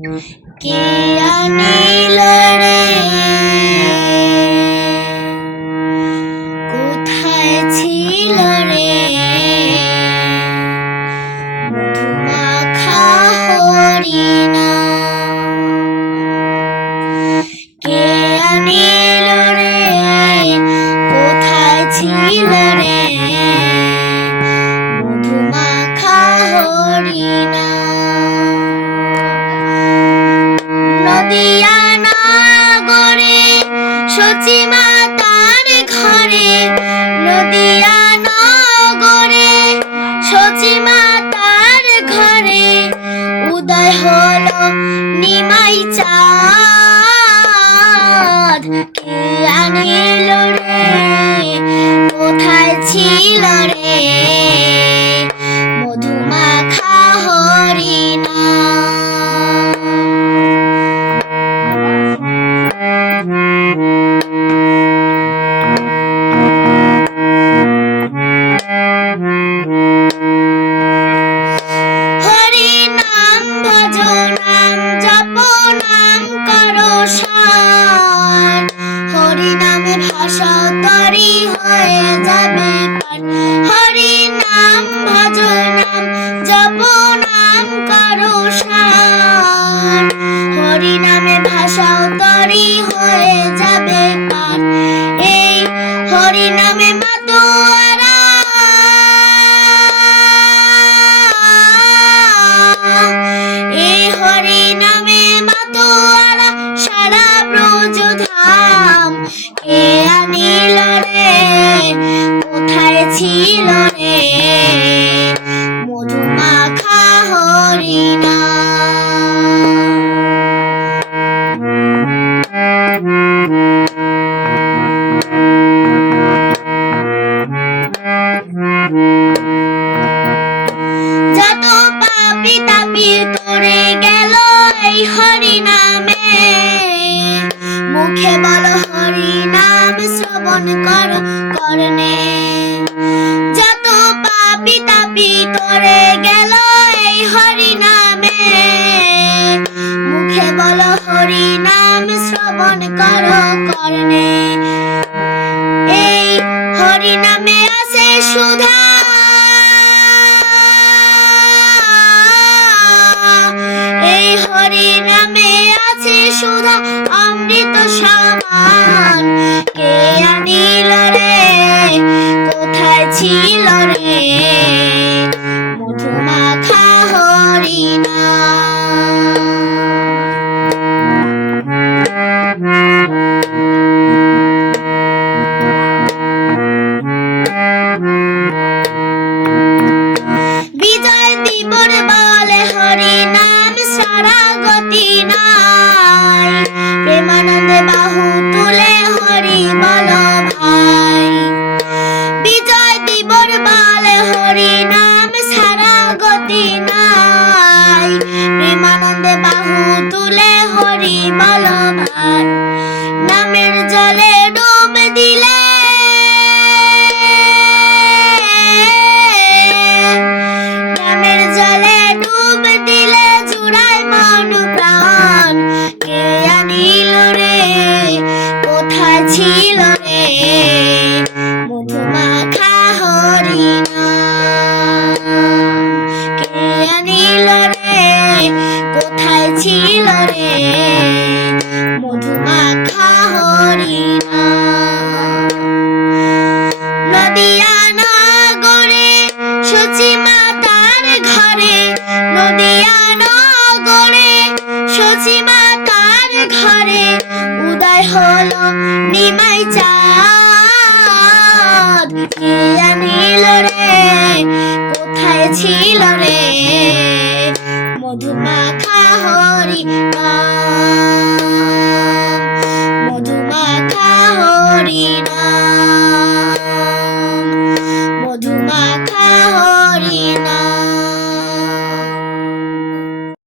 কে আনিল রে কোথায় ছিল রে মধুমাখা হরিণা কে আনিল রে কোথায় ছিল রে মধুমাখা হরিণা নদিয়া নগরে সচি মাতার ঘরে নদিয়া নগরে সচি মাতার ঘরে উদয় হলো নিমাই চাঁদ কে আনিল রে কোথায় ছিল রে মধুমাখা হরিণা হরি নাম ভজ নাম জপ নাম করো সার হরি নামে ভাষা তরি হয়ে যাবে পার হরি নাম ভজ নাম জপ নাম করো সার হরি নামে ভাষা তরি হয়ে যাবে পার এই হরি নামে মাতোয়ারা এই হরি নামে মাতোয়ারা সারা ব্রজ ধাম কে আনিল রে কোথায় ছিল রে মধুমাখা হরিণা যত পাপি তাপি তোরে গেল এই হরি নামে মুখে বলো হরি নাম শ্রবণ কর করনে যত পাপি তাপি তোরে গেল এই হরি নামে মুখে বলো হরি নাম শ্রবণ কর করনে এই হরি নামে আছে সুধা এই হরি নামে আছে সুধা অমৃত সমান কে আনিল রে কোথায় ছিল রে মধুমাখা হরিণা বিজয় দিবর বলে হরি নাম সারা গতি নাই প্রেমানন্দে বাহু তুলে হরি বল ভাই বিজয় দিবর বলে হরি নাম সারা গতি নাই প্রেমানন্দে বাহু তুলে হরি বল ভাই নামের জলে ডুব দিলে নামের জলে ডুব দিলে জুড়ায় মন প্রাণ কে আনিল রে কোথায় ছিল রে মধুমাখা হরিণা কে আনিল রে কোথায় ছিল রে